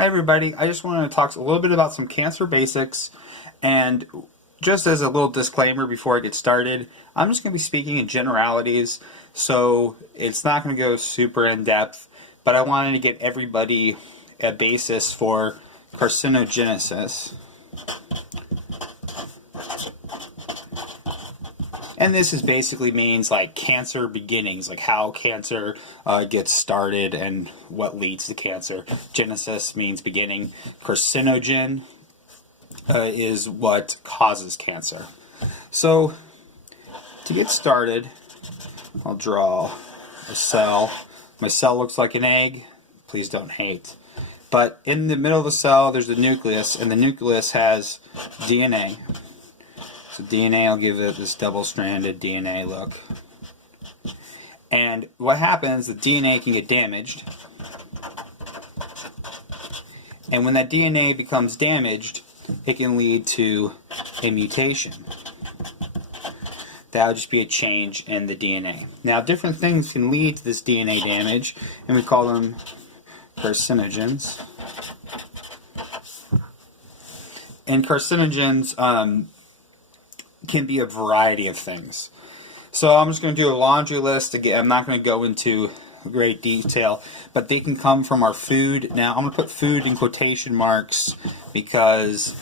Hi everybody, I just wanted to talk a little bit about some cancer basics, and just as a little disclaimer before I get started, I'm just going to be speaking in generalities, so it's not going to go super in depth, but I wanted to get everybody a basis for carcinogenesis. And this is basically means like cancer beginnings, like how cancer gets started and what leads to cancer. Genesis means beginning. Carcinogen is what causes cancer. So to get started, I'll draw a cell. My cell looks like an egg. Please don't hate. But in the middle of the cell, there's the nucleus, and the nucleus has DNA. So DNA, I'll give it this double-stranded DNA look. And what happens, the DNA can get damaged. And when that DNA becomes damaged, it can lead to a mutation. That would just be a change in the DNA. Now, different things can lead to this DNA damage, and we call them carcinogens. And carcinogens can be a variety of things. So I'm just going to do a laundry list. Again, I'm not going to go into great detail, but they can come from our food. Now, I'm going to put food in quotation marks because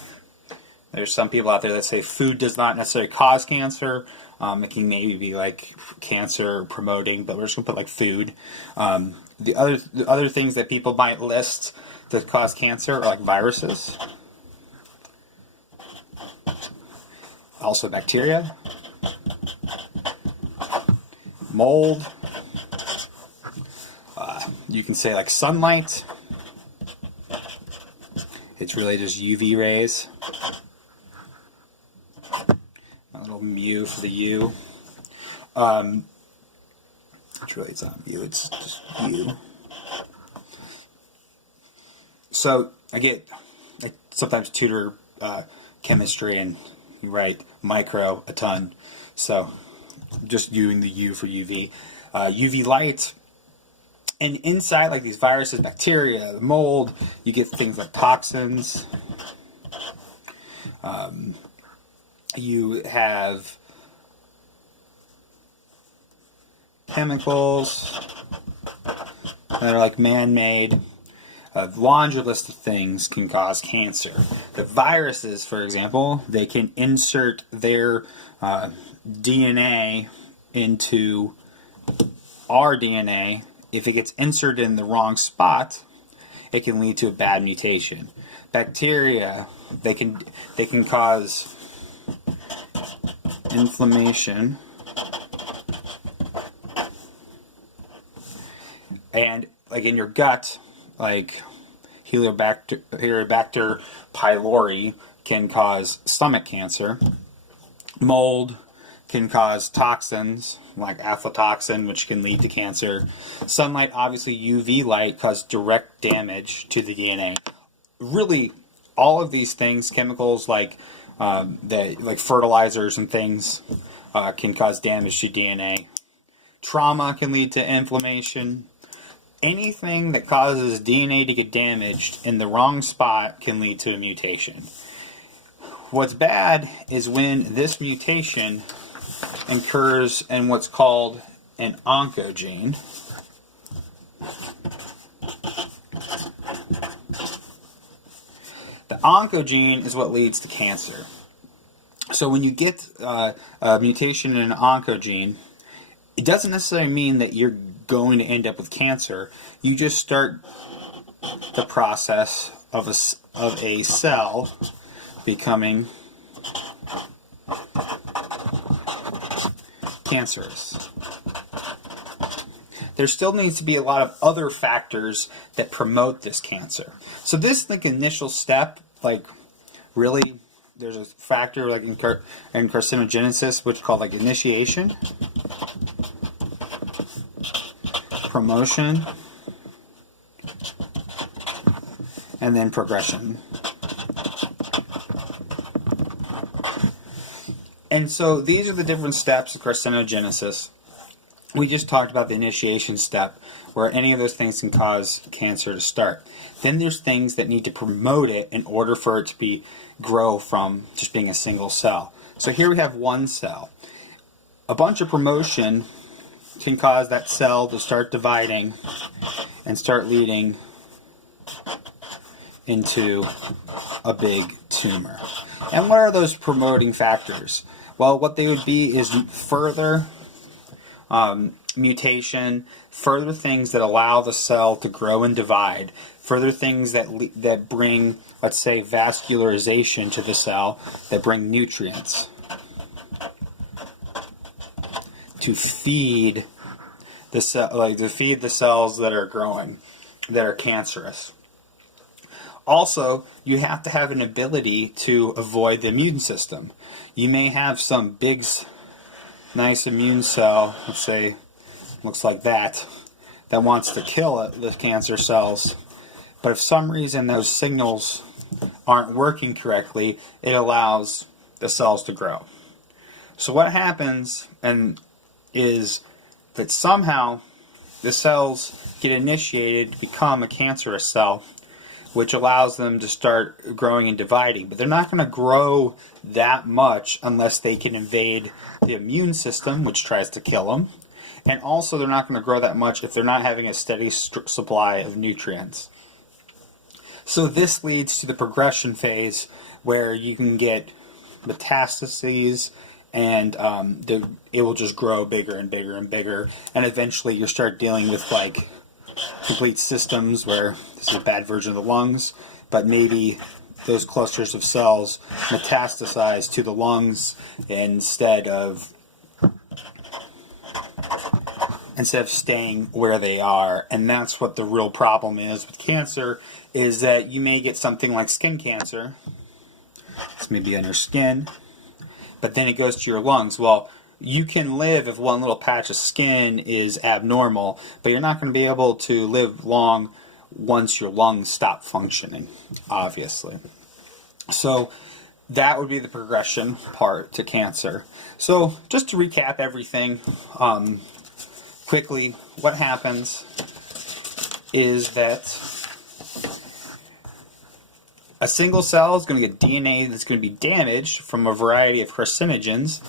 there's some people out there that say food does not necessarily cause cancer. It can maybe be like cancer promoting, but we're just going to put like food. The other things that people might list that cause cancer are like viruses. Also bacteria, mold, you can say like sunlight, it's really just UV rays, a little mu for the U, it's not mu, it's just U. So I sometimes tutor chemistry, and you write micro a ton, so just using the U for UV. UV light, and inside like these viruses, bacteria, the mold, you get things like toxins. You have chemicals that are like man-made. A laundry list of things can cause cancer. The viruses, for example, they can insert their DNA into our DNA. If it gets inserted in the wrong spot, it can lead to a bad mutation. Bacteria, they can cause inflammation, and like in your gut, like helio-bacter pylori can cause stomach cancer. Mold can cause toxins like aflatoxin, which can lead to cancer. Sunlight, obviously UV light, causes direct damage to the DNA. Really, all of these things, chemicals like like fertilizers and things, can cause damage to DNA. Trauma can lead to inflammation. Anything that causes DNA to get damaged in the wrong spot can lead to a mutation. What's bad is when this mutation occurs in what's called an oncogene. The oncogene is what leads to cancer. So when you get a mutation in an oncogene, it doesn't necessarily mean that you're going to end up with cancer. You just start the process of a cell becoming cancerous. There still needs to be a lot of other factors that promote this cancer. So this like initial step, like really, there's a factor like in carcinogenesis, which is called like initiation, promotion, and then progression. And so these are the different steps of carcinogenesis. we just talked about the initiation step, where any of those things can cause cancer to start. Then there's things that need to promote it in order for it to grow from just being a single cell. So here we have one cell. A bunch of promotion can cause that cell to start dividing and start leading into a big tumor. And what are those promoting factors? Well, what they would be is further mutation, further things that allow the cell to grow and divide, further things that bring, let's say, vascularization to the cell, that bring nutrients to feed the cell, to feed the cells that are growing, that are cancerous. Also, you have to have an ability to avoid the immune system. You may have some big, nice immune cell, let's say, looks like that wants to kill the cancer cells. But if for some reason those signals aren't working correctly, it allows the cells to grow. So what happens is that somehow the cells get initiated to become a cancerous cell, which allows them to start growing and dividing. But they're not going to grow that much unless they can invade the immune system, which tries to kill them. And also they're not going to grow that much if they're not having a steady supply of nutrients. So this leads to the progression phase, where you can get metastases, and it will just grow bigger and bigger and bigger. And eventually you start dealing with like complete systems where this is a bad version of the lungs, but maybe those clusters of cells metastasize to the lungs instead of staying where they are. And that's what the real problem is with cancer, is that you may get something like skin cancer. This may be on your skin, but then it goes to your lungs. Well, you can live if one little patch of skin is abnormal, but you're not going to be able to live long once your lungs stop functioning, obviously. So that would be the progression part to cancer. So just to recap everything quickly, what happens is that a single cell is going to get DNA that's going to be damaged from a variety of carcinogens.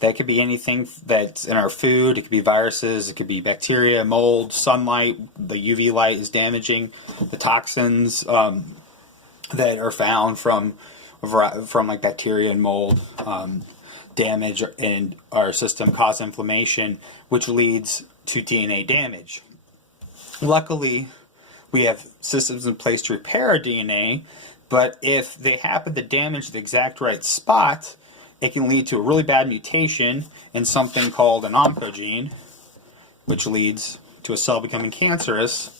That could be anything that's in our food. It could be viruses. It could be bacteria, mold, sunlight. The UV light is damaging. The toxins that are found from like bacteria and mold damage in our system cause inflammation, which leads to DNA damage. Luckily, we have systems in place to repair our DNA, but if they happen to damage the exact right spot, it can lead to a really bad mutation in something called an oncogene, which leads to a cell becoming cancerous.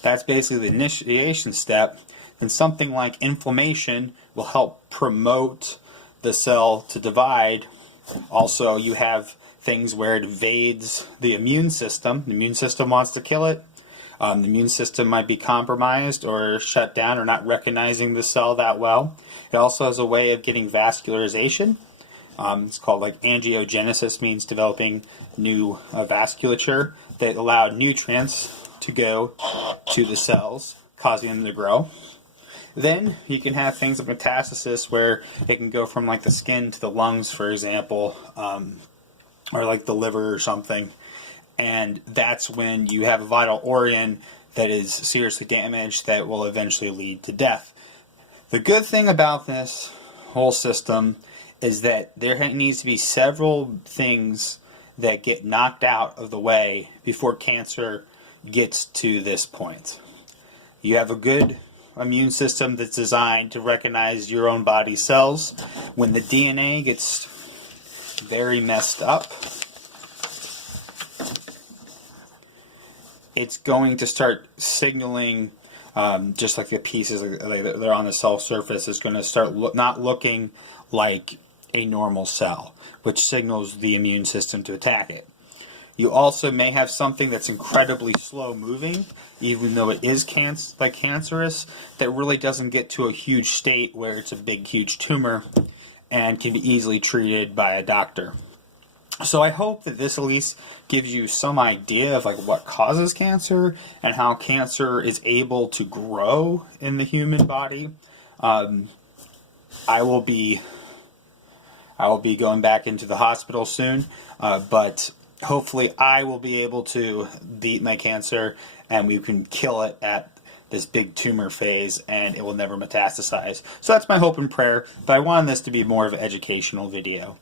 That's basically the initiation step. And something like inflammation will help promote the cell to divide. Also, you have things where it evades the immune system. The immune system wants to kill it. The immune system might be compromised or shut down or not recognizing the cell that well. It also has a way of getting vascularization. It's called like angiogenesis, means developing new vasculature that allow nutrients to go to the cells, causing them to grow. Then you can have things like metastasis, where it can go from like the skin to the lungs, for example, or like the liver or something. And that's when you have a vital organ that is seriously damaged that will eventually lead to death. The good thing about this whole system is that there needs to be several things that get knocked out of the way before cancer gets to this point. You have a good immune system that's designed to recognize your own body cells. When the DNA gets very messed up, it's going to start signaling, just like the pieces that are on the cell surface, is going to start not looking like a normal cell, which signals the immune system to attack it. You also may have something that's incredibly slow moving, even though it is cancerous, that really doesn't get to a huge state where it's a big, huge tumor and can be easily treated by a doctor. So I hope that this at least gives you some idea of like what causes cancer and how cancer is able to grow in the human body. I will be going back into the hospital soon, but hopefully I will be able to beat my cancer and we can kill it at this big tumor phase and it will never metastasize. So that's my hope and prayer, but I wanted this to be more of an educational video.